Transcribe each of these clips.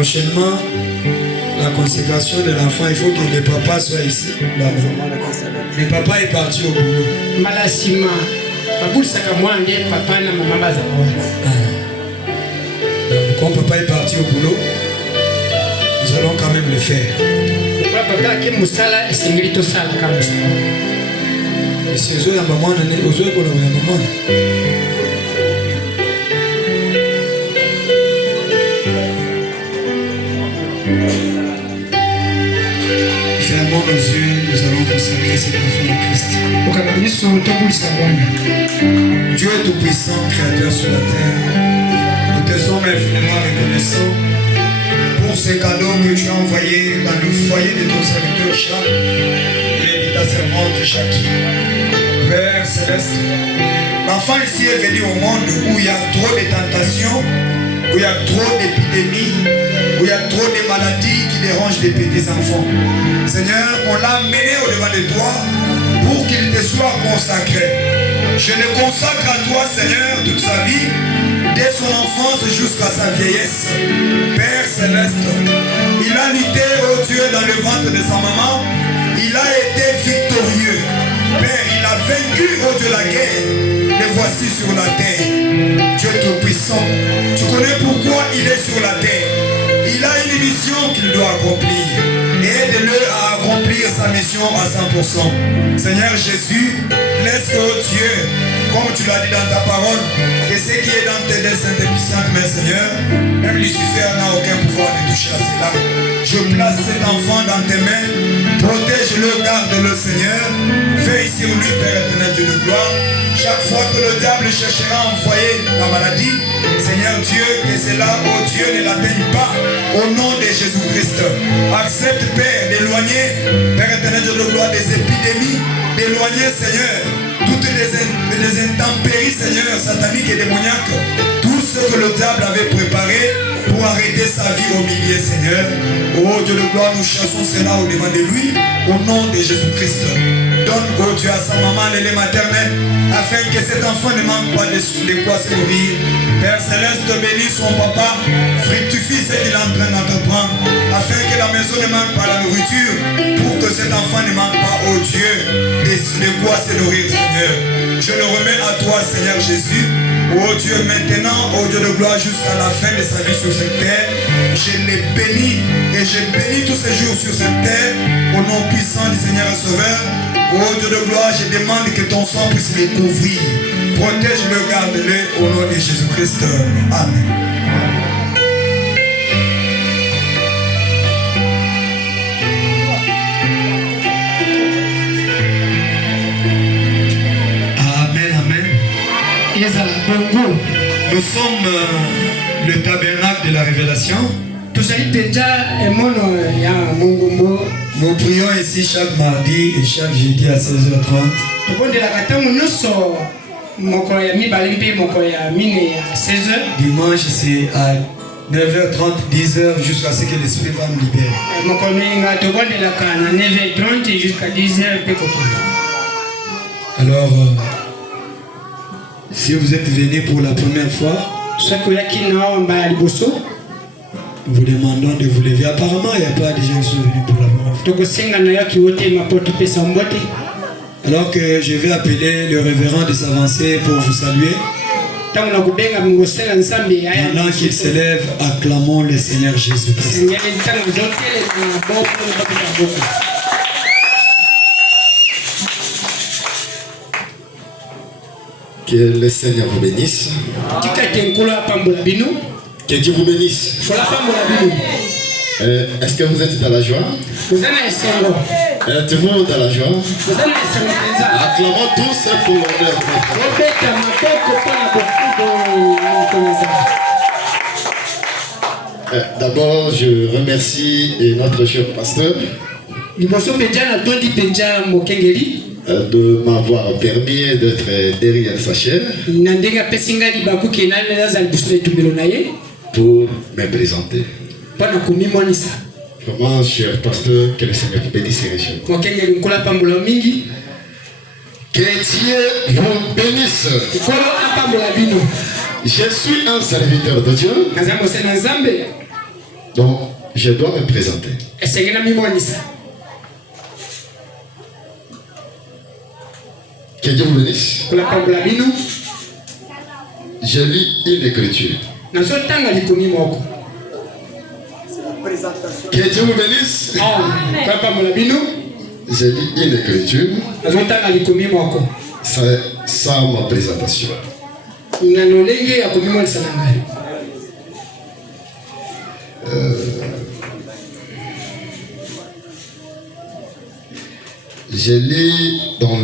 Prochainement, la consécration de l'enfant, il faut que le papa soit ici. Le papa est parti au boulot. Donc, quand papa est parti au boulot, nous allons quand même le faire. Et si vous avez un maman, vous avez un maman. Fermons nos yeux, nous allons consacrer cet enfant au Christ. Dieu est tout-puissant, créateur sur la terre. Nous te sommes infiniment reconnaissants pour ce cadeau que tu as envoyé dans le foyer de ton serviteur Charles et de ta servante Jackie. Père Céleste, l'enfant ici est venu au monde où il y a trop de tentations, où il y a trop d'épidémies, où il y a trop de maladies qui dérangent les petits enfants. Seigneur, on l'a amené au-devant de toi pour qu'il te soit consacré. Je le consacre à toi, Seigneur, toute sa vie, dès son enfance jusqu'à sa vieillesse. Père Céleste, il a lutté, oh Dieu, dans le ventre de sa maman. Il a été victorieux. Père, il a vaincu, oh Dieu, la guerre. Le voici sur la terre. Dieu tout-puissant, tu connais pourquoi il est sur la terre. Il a une mission qu'il doit accomplir. Et aide-le à accomplir sa mission à 100%. Seigneur Jésus, laisse, oh Dieu, comme tu l'as dit dans ta parole, que ce qui est dans tes saintes et puissantes mains, Seigneur, même Lucifer n'a aucun pouvoir de toucher à cela. Je place cet enfant dans tes mains, protège-le, garde-le, Seigneur. Veille sur lui, Père éternel, Dieu de gloire. Chaque fois que le diable cherchera à envoyer la maladie, Seigneur Dieu, que cela, oh Dieu, ne l'atteigne pas au nom de Jésus-Christ. Accepte, Père, d'éloigner, Père éternel, Dieu de gloire, des épidémies, d'éloigner, Seigneur, toutes les intempéries, Seigneur, sataniques et démoniaques, tout ce que le diable avait préparé pour arrêter sa vie au milieu, Seigneur. Oh Dieu de gloire, nous chassons cela au devant de lui, au nom de Jésus-Christ. Donne, oh Dieu, à sa maman le lait maternel, afin que cet enfant ne manque pas de quoi se nourrir. Père Céleste, bénis son papa, fructifie ce qu'il est en train d'entreprendre, afin que la maison ne manque pas la nourriture, pour que cet enfant ne manque pas, oh Dieu, de quoi se nourrir, Seigneur. Je le remets à toi, Seigneur Jésus. Oh Dieu, maintenant, oh Dieu de gloire, jusqu'à la fin de sa vie sur cette terre, je les bénis et je bénis tous ces jours sur cette terre, au nom puissant du Seigneur et Sauveur. Oh Dieu de gloire, je demande que ton sang puisse les couvrir. Protège-le, garde-le, au nom de Jésus-Christ. Amen. Nous sommes le tabernacle de la révélation. Nous prions ici chaque mardi et chaque jeudi à 16h30. Dimanche c'est à 9h30, 10h jusqu'à ce que l'Esprit va me libérer. Alors, si vous êtes venu pour la première fois, nous vous demandons de vous lever. Apparemment, il n'y a pas de gens qui sont venus pour la première fois. Alors que je vais appeler le révérend de s'avancer pour vous saluer. Pendant qu'il s'élève, acclamons le Seigneur Jésus-Christ. Que le Seigneur vous bénisse. Que Dieu vous bénisse. Est-ce que vous êtes dans la joie? Êtes-vous dans la joie? Acclamons tous pour l'honneur. D'abord, je remercie notre cher pasteur de m'avoir permis d'être derrière sa chaîne pour me présenter. Vraiment, cher pasteur, que le Seigneur vous bénisse et réjouisse. Que Dieu vous bénisse. Je suis un serviteur de Dieu. Donc, je dois me présenter. Que Dieu vous bénisse. Je lis une écriture. Que Dieu vous bénisse. Je lis une écriture. C'est ça ma présentation. Je lis dans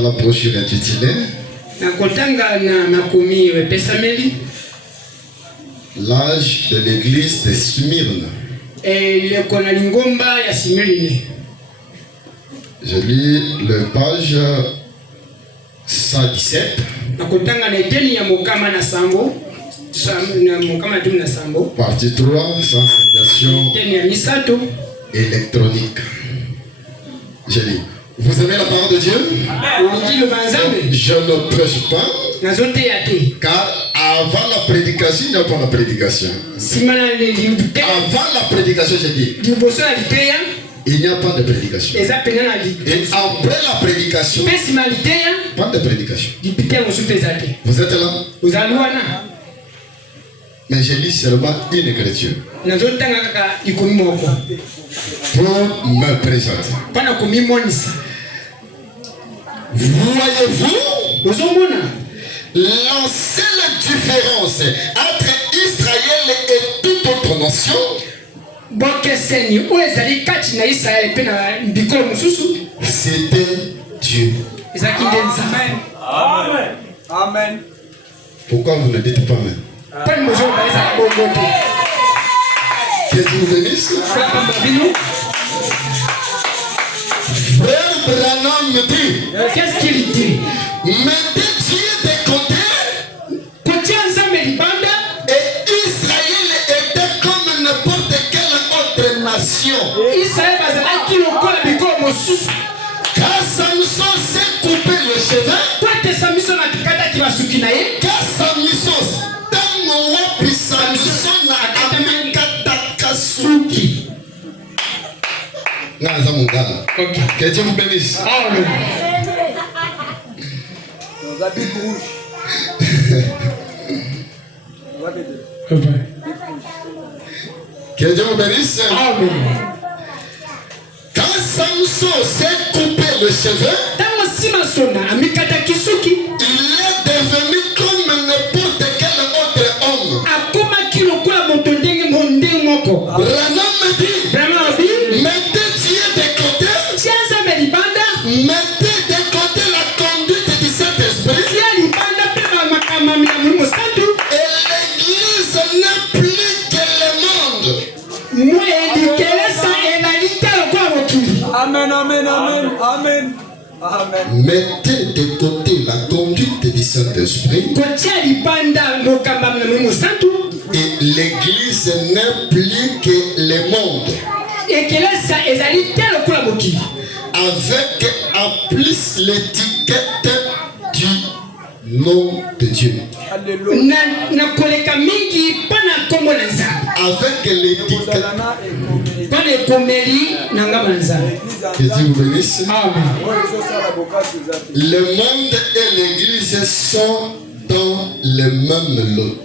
la brochure intitulée L'âge de l'église de Smyrne. Je lis le page 117. Partie 3, sensibilisation électronique. Je lis. Vous aimez la parole de Dieu? Je ne prêche pas. Car avant la prédication, il n'y a pas la prédication. Avant la prédication, je dis. Il n'y a pas de prédication. Et après la prédication, pas de prédication. Vous êtes là? Mais je lis seulement une écriture pour me présenter. Voyez-vous la seule différence entre Israël et toute autre nation, c'était Dieu. Amen. Amen. Amen. Pourquoi vous ne dites pas Amen? Que Dieu vous bénisse. Frère Branham me dit, qu'est-ce qu'il dit? mettez Dieu de côté. Et Israël était comme n'importe quelle autre nation. Car Samson s'est coupé le cheveu. Car Samson, dans wapi Samson a amekataka suki. Que Dieu vous bénisse. Nos habits rouges. Que Dieu vous bénisse. Quand Samson s'est coupé le cheveu, il est devenu comme n'importe quel autre homme. Branham me dit, mettez Dieu de côté. Mettez de côté la conduite du Saint-Esprit. Et l'église n'est plus que le monde. Amen, amen, amen, amen. Amen. Mettez de côté la conduite du Saint-Esprit. Et l'église n'est plus que le monde. Avec en plus l'étiquette du nom de Dieu. Alléluia. Avec l'étiquette. Que Dieu vous bénisse. Le monde et l'église sont dans le même lot.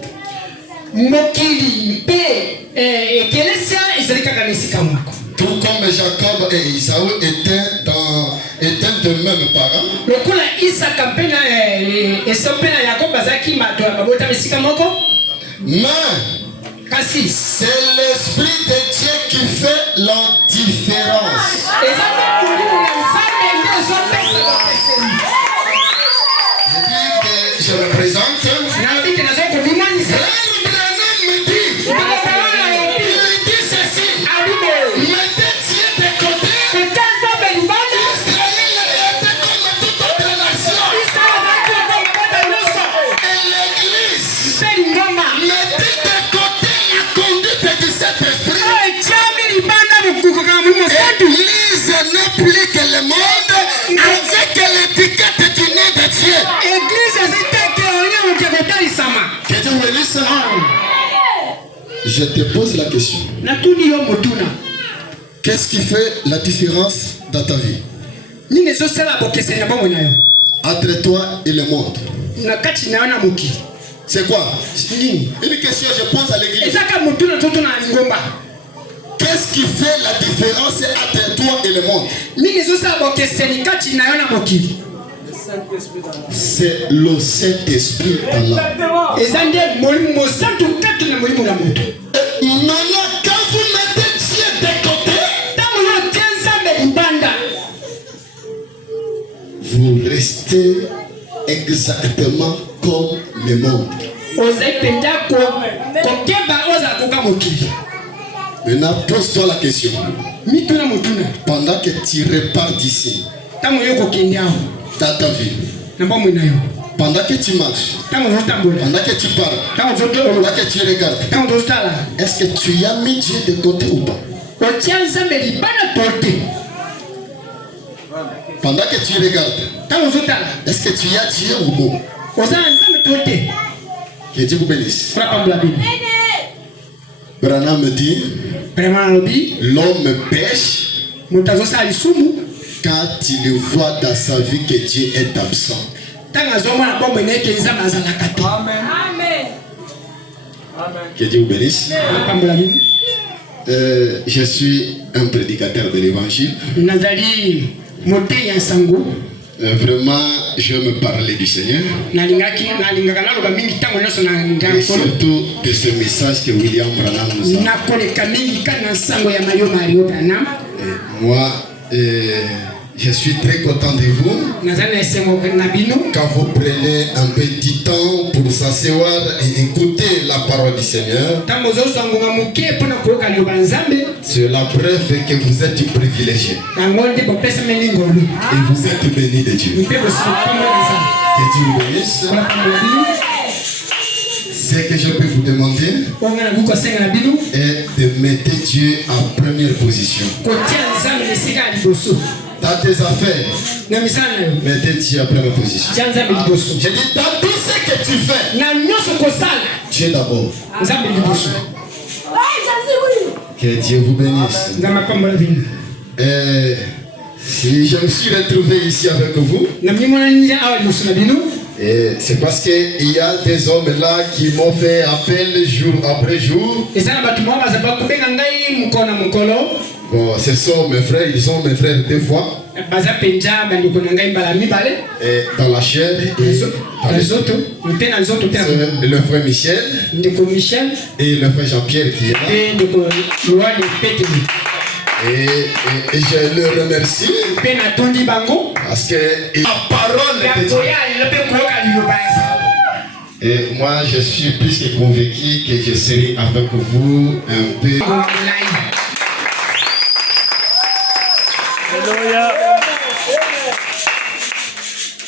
Tout comme Jacob et Isaou étaient de même parents. Mais c'est l'Esprit de Dieu qui fait la différence. Je dis que je représente. L'église n'est plus que le monde avec l'étiquette du nom de Dieu. Que Dieu vous bénisse. Je te pose la question. Qu'est-ce qui fait la différence dans ta vie entre toi et le monde? C'est quoi? Une question je pose à l'église. Qu'est-ce qui fait la différence entre toi et le monde? C'est le Saint-Esprit d'Allah. Maintenant, quand vous mettez Dieu de côté, vous restez exactement comme le monde. Maintenant, pose-toi la question. Pendant que tu repars d'ici, dans ta vie, pendant que tu marches, pendant que tu parles, pendant que tu regardes, est-ce que tu as mis Dieu de côté ou pas? Pendant que tu regardes, est-ce que tu as Dieu ou non? Que Dieu vous bénisse. Branham me dit, l'homme pêche quand il voit dans sa vie que Dieu est absent. Amen. Que Dieu vous bénisse. Je suis un prédicateur de l'évangile. Vraiment, je me parlais du Seigneur. Et surtout de ce message que William Branham nous a. Moi, je suis très content de vous. Quand vous prenez un petit temps pour s'asseoir et écouter la parole du Seigneur, c'est la preuve que vous êtes privilégié. Et vous êtes béni de Dieu. Que Dieu vous bénisse. Ce que je peux vous demander est de mettre Dieu en première position. Dans tes affaires, mettez Dieu en première position. Je dis dans tout ce que tu fais, Dieu d'abord. Que Dieu vous bénisse. Si je me suis retrouvé ici avec vous, c'est parce qu'il y a des hommes là qui m'ont fait appel jour après jour. Bon, ce sont mes frères, ils sont mes frères deux fois. Et dans la chair et dans les autres. Le frère Michel et le frère Jean-Pierre qui est là. Et je le remercie parce que la parole de Dieu. Et moi je suis plus que convaincu que je serai avec vous un peu.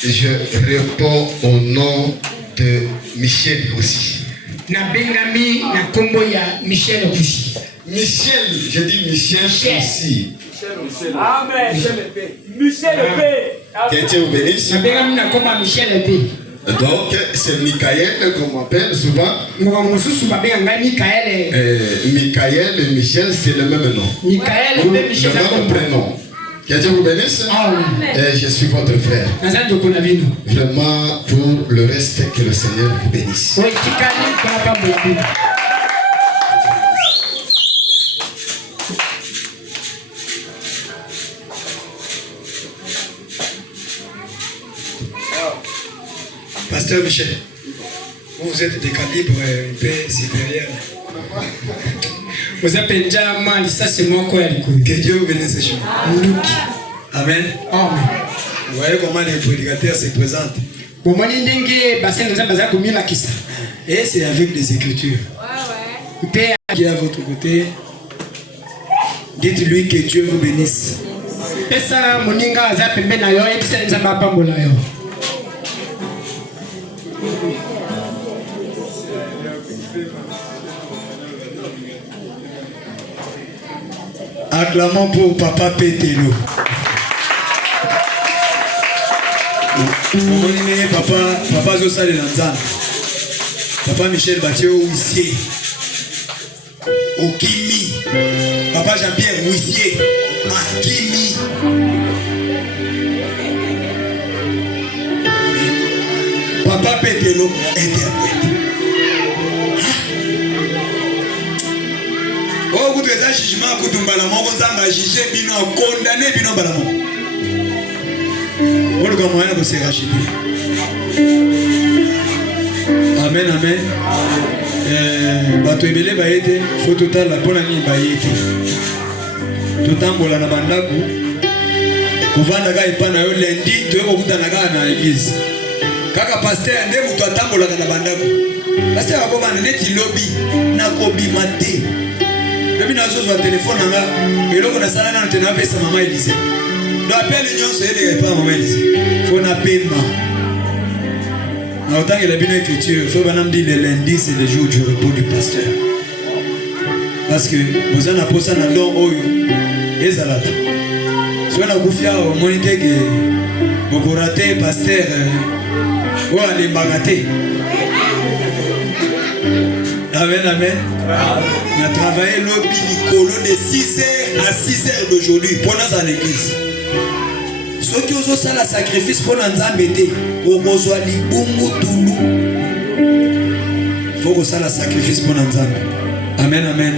Je réponds au nom de Michel aussi. Michel, je dis Michel aussi. Amen. Michel P. Que Dieu vous bénisse. Donc, c'est Michael qu'on m'appelle souvent. Michael et Michel, c'est le même nom. Le même prénom. Que Dieu vous bénisse. Et je suis votre frère. Vraiment, pour le reste, que le Seigneur vous bénisse. Pasteur Michel, vous êtes de calibre un peu supérieur. Que Dieu vous bénisse ce jour. Amen. Vous voyez comment les prédicateurs se présentent. Et c'est avec des écritures. Qui est à votre côté, dites-lui que Dieu vous bénisse. Acclamons pour Papa Pételo. Papa Zosa de Lanzan. Papa Michel Batio ici. Okimi. Papa Jean-Pierre Mouissier. Akimi. Papa Pételo, interprète. Oh, vous devez un jugement à Koutumbala, mon voisin va juger, bino, condamné, bino, balamo. Vous le moyen de se racheter. Amen, amen. Bato ebele ba été, faut total la bonne année ba été. Totambola na bandaku. Kovanda ga ipana yo lundi, to yo kuta na l'église. Kaka pasteur nde mutu atambola na bandaku. Pasteur akovanda neti lobby na kobi mate. Lobby na zo zo téléphone nga, eloko na sala na tena pesa mama Elise. Do appel nyonso ele pa mama Elise. Faut na pemba. Autant que la Bible écriture, il faut dire le lundi, c'est le jour du repos du pasteur. Parce que vous en avez posé un don oyo et zalat. Si on a confié au monité que vous raté pasteur ou allez bagater. Amen, amen. On a travaillé l'obli nicolo de 6h à 6h d'aujourd'hui pour nous à l'église. Ceux qui osent ça le sacrifice pour nous embêter, au besoin du bungu tulu. Il faut que ça le sacrifice pour nous embêter. Amen, amen.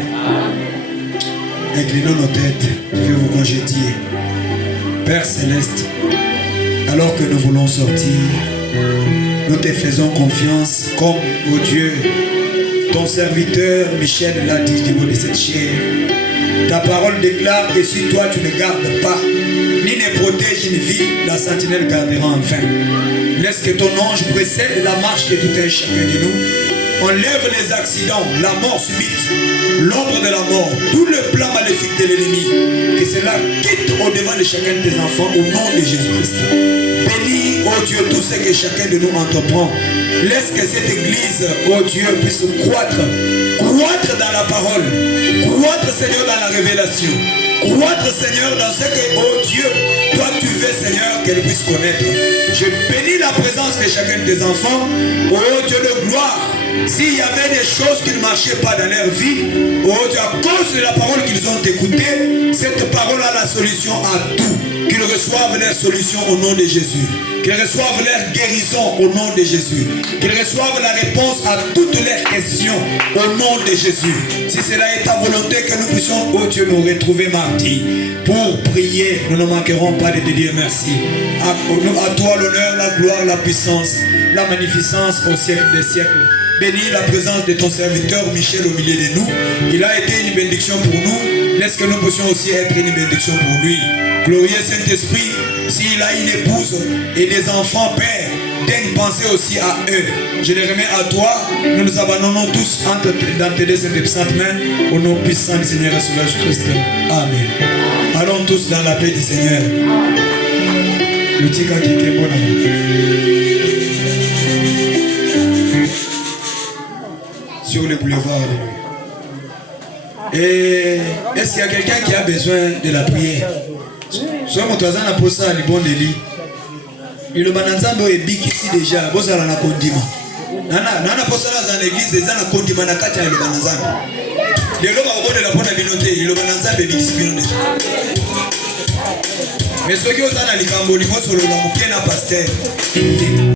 Inclinons nos têtes, je vais vous congédier. Père Céleste, alors que nous voulons sortir, nous te faisons confiance comme au Dieu. Ton serviteur Michel l'a dit du bout de cette chair. Ta parole déclare que si toi tu ne gardes pas, ni ne protège une vie, la sentinelle gardera enfin. Laisse que ton ange précède la marche de tout un chacun de nous. Enlève les accidents, la mort subite, l'ombre de la mort, tout le plan maléfique de l'ennemi. Que cela quitte au devant de chacun de tes enfants au nom de Jésus-Christ. Bénis, oh Dieu, tout ce que chacun de nous entreprend. Laisse que cette église, oh Dieu, puisse croître dans la parole, croître Seigneur dans la révélation, croître Seigneur dans ce que, oh Dieu, toi tu veux Seigneur qu'elle puisse connaître. Je bénis la présence de chacun de tes enfants, oh Dieu de gloire. S'il y avait des choses qui ne marchaient pas dans leur vie, oh Dieu, à cause de la parole qu'ils ont écoutée, cette parole a la solution à tout. Qu'ils reçoivent leur solution au nom de Jésus. Qu'ils reçoivent leur guérison au nom de Jésus. Qu'ils reçoivent la réponse à toutes leurs questions au nom de Jésus. Si cela est ta volonté que nous puissions, oh Dieu, nous retrouver mardi pour prier, nous ne manquerons pas de te dire merci. À toi l'honneur, la gloire, la puissance, la magnificence au siècle des siècles. Bénis la présence de ton serviteur Michel au milieu de nous. Il a été une bénédiction pour nous. Laisse que nous puissions aussi être une bénédiction pour lui. Glorieux Saint-Esprit, s'il a une épouse et des enfants, Père, daigne penser aussi à eux. Je les remets à toi. Nous nous abandonnons tous dans tes deux saintes mains au nom puissant du Seigneur et Sauveur Jésus-Christ. Amen. Allons tous dans la paix du Seigneur. Le tika qui est bon. Sur le boulevard. Et est-ce qu'il y a quelqu'un qui a besoin de la prière? Soit mon toisin a posé à l'ibon de lit. Le bananzambo est big ici déjà. Vous allez la condiment. Nana posé dans l'église, les gens la condiment na katia le bananzambo. Les gens au bord de la bonne communauté, le bananzambo est big ici. Mais ceux qui ont dans les cambodimos sur le pasteur.